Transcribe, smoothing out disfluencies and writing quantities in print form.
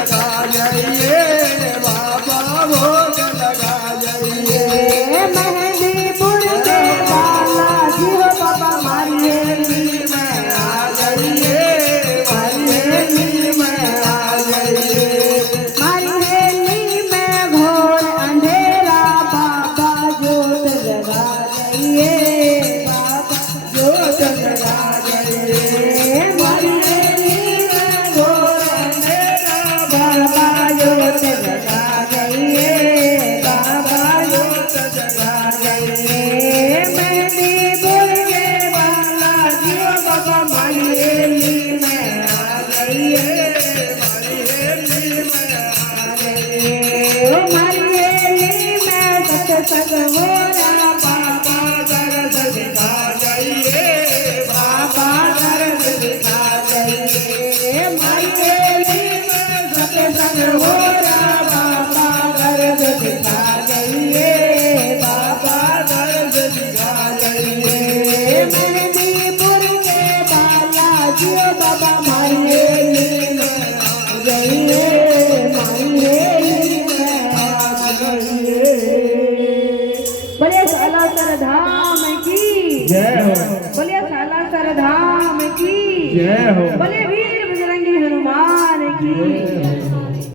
लगा जाइए बाबा भोग लगा जाइए मेहंदीपुर के बालाजी हो बाबा मारिए में आ जाइए मारी हेली में आ जाइए मारी हेली में घोर अंधेरा बाबा जोत जगा जाइए बाबा जोत लगा जाइए मारी हेली में घोर अंधेरा बाबा जोत जगा जाइए बाबा जोत जगा जाइए मेहंदीपुर के बालाजी हो बाबा मारिए हेली में आ जाइए मारी हेली में आ जाइए मारिएली में सत्संग हो रहा बाबा दर्द दिखा जाइए बाबा दर्द दिखा जाइए मारिएली में सत्संग हो रहा बाबा दर्द दिखा जाइए बाबा दर्द दिखा जाइए मेहंदीपुर के बालाजी हो बाबा मारिएली में जाइए मारिएली में बोलिए सालासर धाम की जय हो बोलिए सालासर धाम की जय हो बोलिए वीर बजरंगी हनुमान की